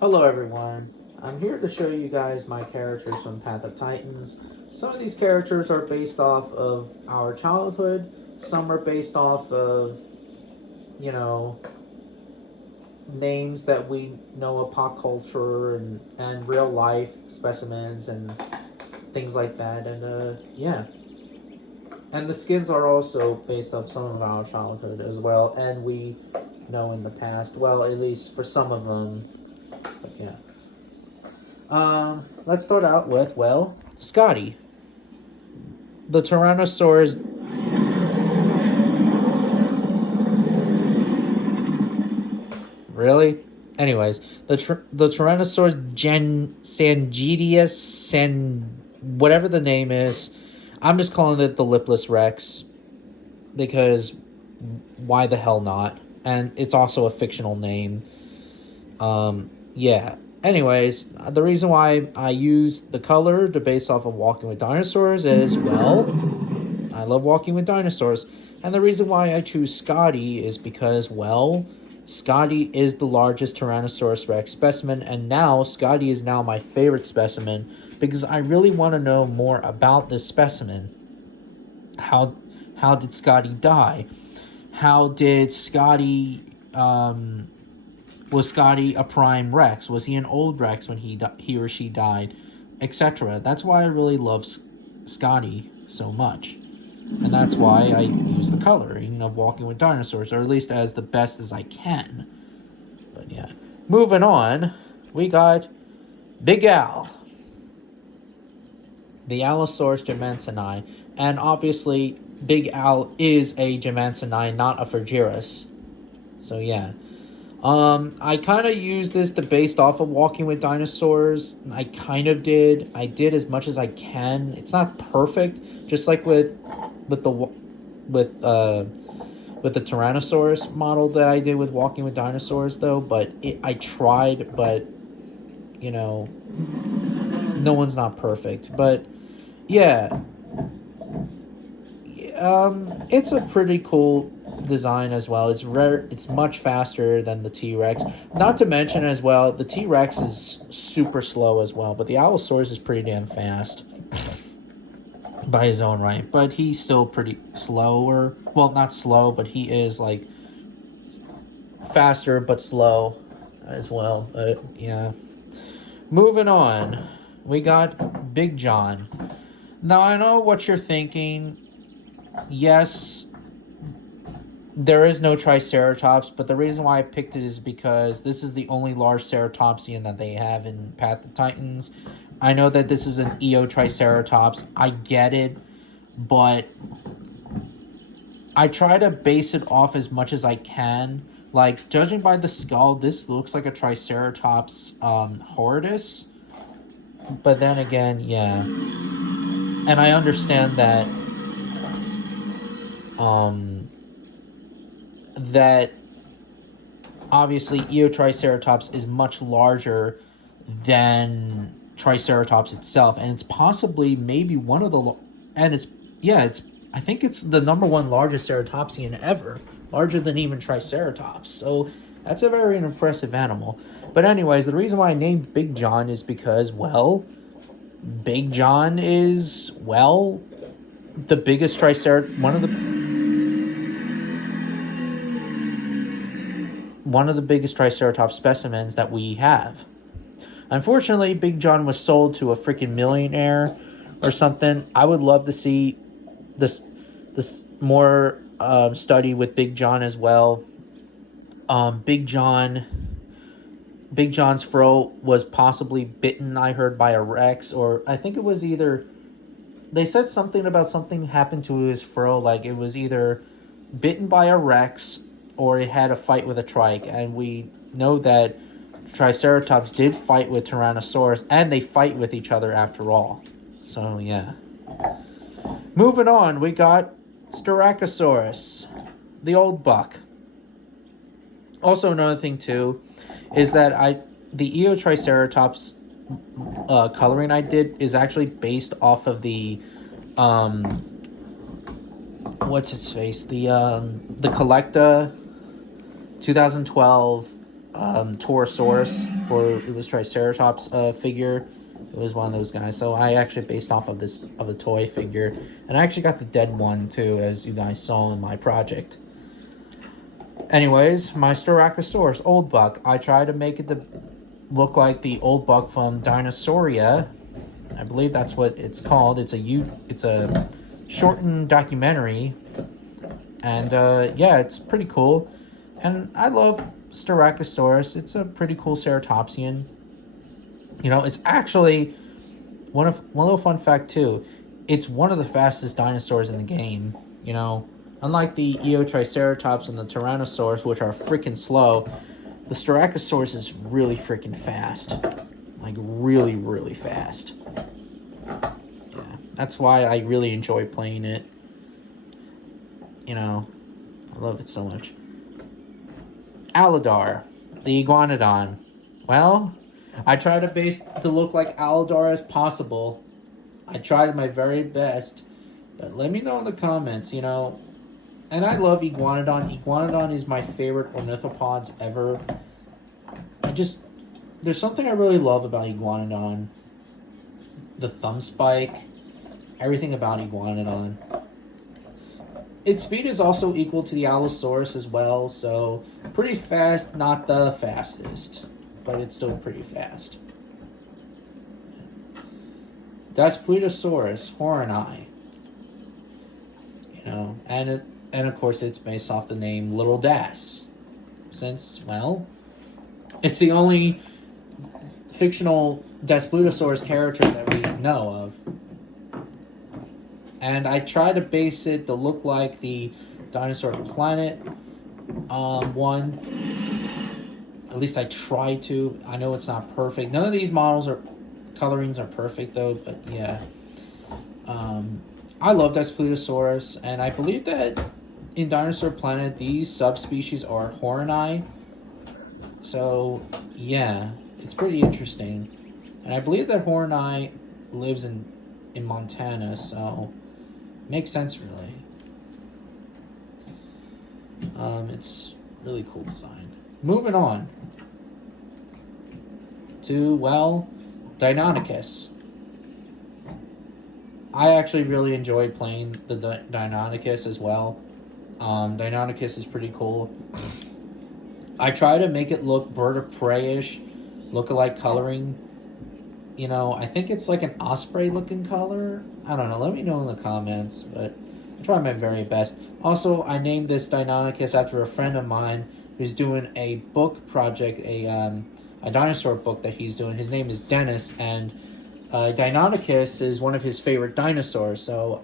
Hello everyone, I'm here to show you guys my characters from Path of Titans. Some of these characters are based off of our childhood, some are based off of, you know, names that we know of pop culture and real life specimens and things like that. Yeah. And the skins are also based off some of our childhood as well, and we know in the past. Well, at least for some of them. But yeah. Let's start out with, well, Scotty. The Tyrannosaurus. Really? Anyways, the Tyrannosaurus Sangidius San whatever the name is, I'm just calling it the Lipless Rex because why the hell not? And it's also a fictional name. Yeah. Anyways, the reason why I use the color to base off of Walking with Dinosaurs is, well, I love Walking with Dinosaurs. And the reason why I choose Scotty is because, well, Scotty is the largest Tyrannosaurus Rex specimen, and now Scotty is now my favorite specimen because I really want to know more about this specimen. How how did Scotty die? How did Scotty was Scotty a prime Rex? Was he an old Rex when he or she died, etc.? That's why I really love Scotty so much. And that's why I use the coloring of Walking with Dinosaurs, or at least as the best as I can. But yeah. Moving on, we got Big Al, the Allosaurus jamansoni. And obviously, Big Al is a jamansoni, not a Phrygiurus. So yeah. I kind of used this to based off of Walking with Dinosaurs. I kind of did. I did as much as I can. It's not perfect, just like with the with uh with the Tyrannosaurus model that I did with Walking with Dinosaurs, though. But I tried, but you know, no one's not perfect. But yeah, it's a pretty cool design as well. It's rare. It's much faster than the T Rex. Not to mention as well, the T Rex is super slow as well, but the Allosaurus is pretty damn fast by his own right. But he's still pretty slower. Well, not slow, but he is like faster but slow as well. Yeah. Moving on, we got Big John. Now I know what you're thinking. Yes, there is no Triceratops, but the reason why I picked it is because this is the only large ceratopsian that they have in Path of Titans. I know that this is an Triceratops. I get it, but I try to base it off as much as I can. Like, judging by the skull, this looks like a Triceratops horridus. But then again, yeah. And I understand that that obviously Eotriceratops is much larger than Triceratops itself, and it's possibly maybe one of the and it's yeah it's I think it's the number one largest ceratopsian ever, larger than even Triceratops. So that's a very impressive animal. But anyways, the reason why I named Big John is because, well, Big John is, well, the biggest one of the biggest Triceratops specimens that we have. Unfortunately, Big John was sold to a freaking millionaire or something. I would love to see this more study with Big John as well. Big John's fro was possibly bitten, I heard, by a Rex, or I think it was either they said something about something happened to his fro, like it was either bitten by a Rex or it had a fight with a trike. And we know that Triceratops did fight with Tyrannosaurus, and they fight with each other after all. So, yeah. Moving on, we got Styracosaurus, the old buck. Also, another thing, too, is that the Eotriceratops coloring I did is actually based off of the what's its face, the Collecta 2012 Torosaurus, or it was Triceratops figure. It was one of those guys. So I actually based off of the toy figure, and I actually got the dead one too, as you guys saw in my project. Anyways, my Styracosaurus, old buck. I tried to make it to look like the old buck from Dinosauria. I believe that's what it's called. It's a shortened documentary, and yeah, it's pretty cool. And I love Styracosaurus. It's a pretty cool ceratopsian. You know, it's actually one little fun fact too. It's one of the fastest dinosaurs in the game. You know, unlike the Eotriceratops and the Tyrannosaurus, which are freaking slow, the Styracosaurus is really freaking fast. Like really, really fast. Yeah, that's why I really enjoy playing it. You know, I love it so much. Aladar, the Iguanodon. Well, I try to base to look like Aladar as possible. I tried my very best, but let me know in the comments, you know. And I love Iguanodon. Iguanodon is my favorite ornithopods ever. There's something I really love about Iguanodon. The thumb spike, everything about Iguanodon. Its speed is also equal to the Allosaurus as well, so pretty fast, not the fastest, but it's still pretty fast. Daspletosaurus, Horneye. You know, and of course it's based off the name Little Das, since, well, it's the only fictional Daspletosaurus character that we know of. And I try to base it to look like the Dinosaur Planet one. At least I try to. I know it's not perfect. None of these colorings are perfect though, but yeah. I love Daspletosaurus, and I believe that in Dinosaur Planet these subspecies are Horneye. So yeah, it's pretty interesting. And I believe that Horneye lives in Montana, so makes sense really. It's really cool design. Moving on to, well, Deinonychus. I actually really enjoyed playing the Deinonychus as well. Deinonychus is pretty cool. I try to make it look bird of prey-ish, look-alike coloring. You know, I think it's like an osprey looking color. I don't know. Let me know in the comments, but I try my very best. Also, I named this Deinonychus after a friend of mine who's doing a book project, a dinosaur book that he's doing. His name is Dennis, and Deinonychus is one of his favorite dinosaurs. So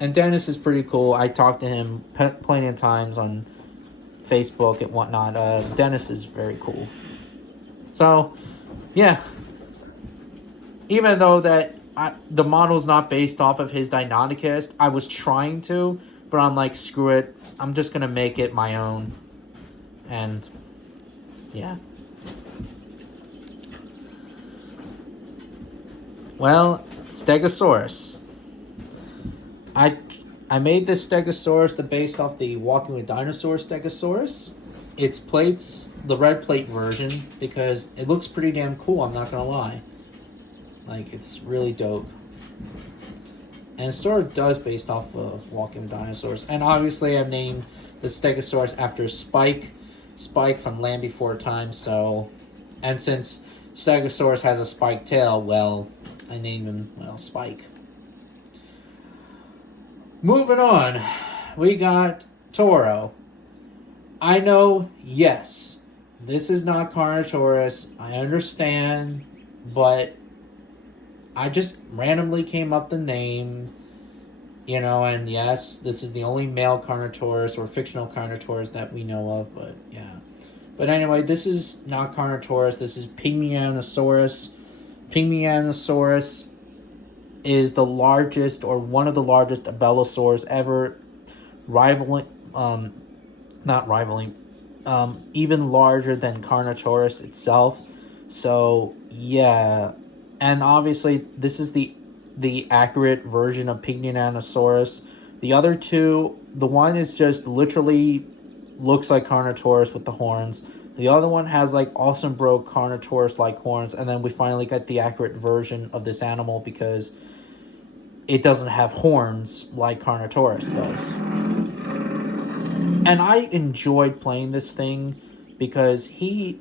and Dennis is pretty cool. I talked to him plenty of times on Facebook and whatnot. Dennis is very cool. So, yeah. Even though that the model's not based off of his Deinonychus, I was trying to, but I'm like, screw it. I'm just going to make it my own. And, yeah. Well, Stegosaurus. I made this Stegosaurus based off the Walking with Dinosaurs Stegosaurus. Its plates, the red plate version, because it looks pretty damn cool, I'm not going to lie. Like, it's really dope. And it sort of does based off of Walking Dinosaurs. And obviously I've named the Stegosaurus after Spike from Land Before Time. So, and since Stegosaurus has a spiked tail, well, I named him, well, Spike. Moving on, we got Toro. I know, yes, this is not Carnotaurus. I understand, but I just randomly came up the name, you know, and yes, this is the only male Carnotaurus or fictional Carnotaurus that we know of, but yeah. But anyway, this is not Carnotaurus, this is Pygmalionisaurus. Pygmalionisaurus is the largest, or one of the largest abelisaurs ever, even larger than Carnotaurus itself. So, yeah. And obviously, this is the accurate version of Pygmalionisaurus. The other two, the one is just literally looks like Carnotaurus with the horns. The other one has like awesome bro Carnotaurus like horns, and then we finally got the accurate version of this animal because it doesn't have horns like Carnotaurus does. And I enjoyed playing this thing because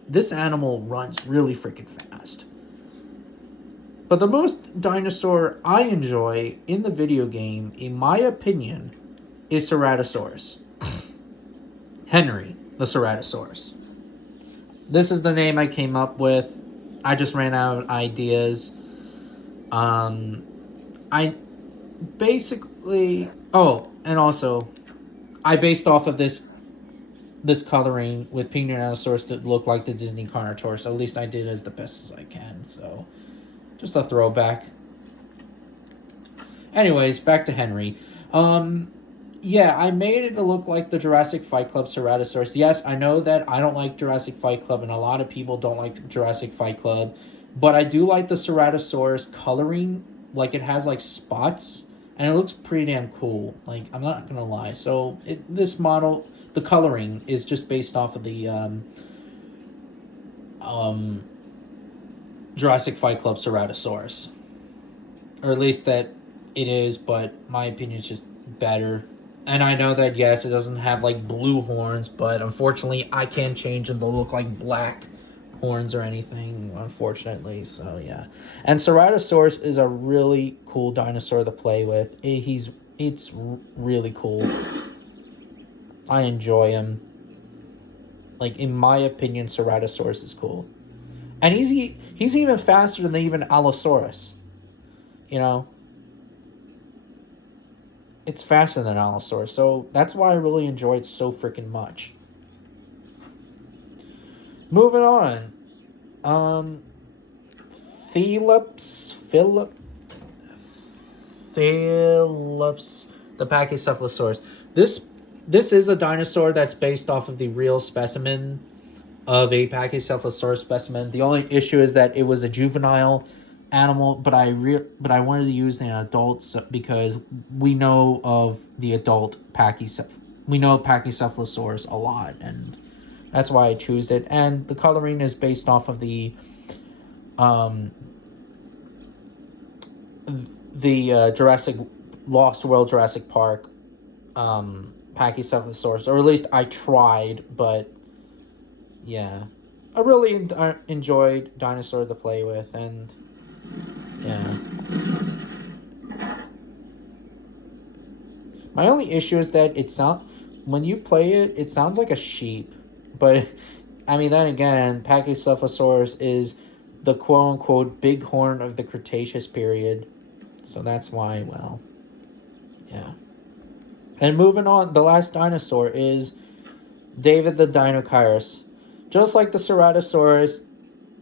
this animal runs really freaking fast. But the most dinosaur I enjoy in the video game, in my opinion, is Ceratosaurus. Henry, the Ceratosaurus. This is the name I came up with. I just ran out of ideas. I basically... Oh, and also, I based off of this coloring with pink dinosaurs that look like the Disney Carnotaurus. At least I did as the best as I can. So, just a throwback. Anyways, back to Henry. Yeah, I made it to look like the Jurassic Fight Club Ceratosaurus. Yes, I know that I don't like Jurassic Fight Club, and a lot of people don't like Jurassic Fight Club, but I do like the Ceratosaurus coloring. Like, it has, like, spots, and it looks pretty damn cool. Like, I'm not gonna lie. So, this model, the coloring, is just based off of the, Jurassic Fight Club Ceratosaurus. Or at least that it is, but my opinion is just better. And I know that, yes, it doesn't have, like, blue horns, but unfortunately, I can't change them to look like black horns or anything, unfortunately, so, yeah. And Ceratosaurus is a really cool dinosaur to play with. It's really cool. I enjoy him. Like, in my opinion, Ceratosaurus is cool. And he's even faster than even Allosaurus. You know? It's faster than Allosaurus, so that's why I really enjoy it so freaking much. Moving on. Phillips, the Pachycephalosaurus. This is a dinosaur that's based off of the real specimen of a Pachycephalosaurus specimen. The only issue is that it was a juvenile animal, but I wanted to use the adults because we know of the adult Pachycephalosaurus a lot, and that's why I chose it. And the coloring is based off of the Jurassic Lost World Jurassic Park Pachycephalosaurus, or at least I tried, but yeah, I really enjoyed dinosaur to play with, and yeah. My only issue is that when you play it, it sounds like a sheep. But, I mean, then again, Pachycephalosaurus is the quote-unquote bighorn of the Cretaceous period. So that's why, well, yeah. And moving on, the last dinosaur is David the Dinocairus. Just like the Ceratosaurus,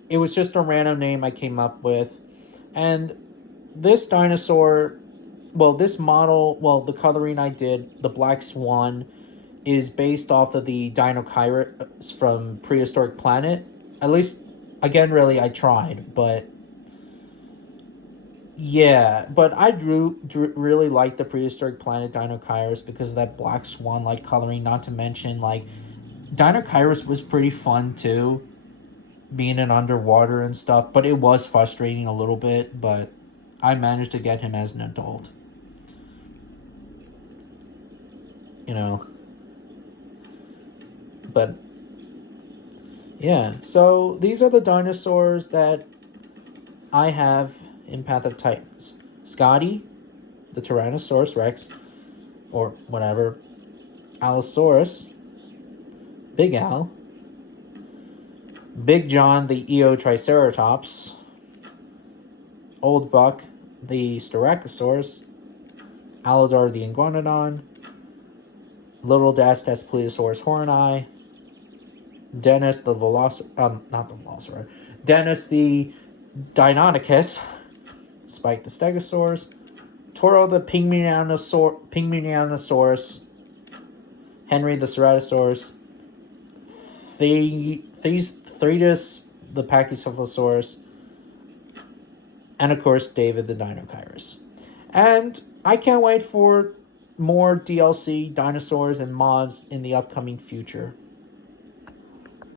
it was just a random name I came up with. And this dinosaur, this model, the coloring I did, the Black Swan, is based off of the Dinocairus from Prehistoric Planet. At least, again, really, I tried, but yeah, but I really like the Prehistoric Planet Dinocairus because of that Black Swan-like coloring, not to mention, like, Dinocairus was pretty fun, too, being in underwater and stuff, but it was frustrating a little bit, but I managed to get him as an adult. You know. But, yeah, so these are the dinosaurs that I have in Path of Titans. Scotty, the Tyrannosaurus Rex, or whatever, Allosaurus, Big Al, Big John, the Eotriceratops, Old Buck, the Styracosaurus, Alodar, the Iguanodon, Little Dastes Plesiosaurus horni, Dennis the Dennis the Deinonychus, Spike the Stegosaurus, Toro the Pygmalionisaurus, Henry the Ceratosaurus, Threodus the Pachycephalosaurus, and of course David the Dinocairus. And I can't wait for more DLC dinosaurs and mods in the upcoming future.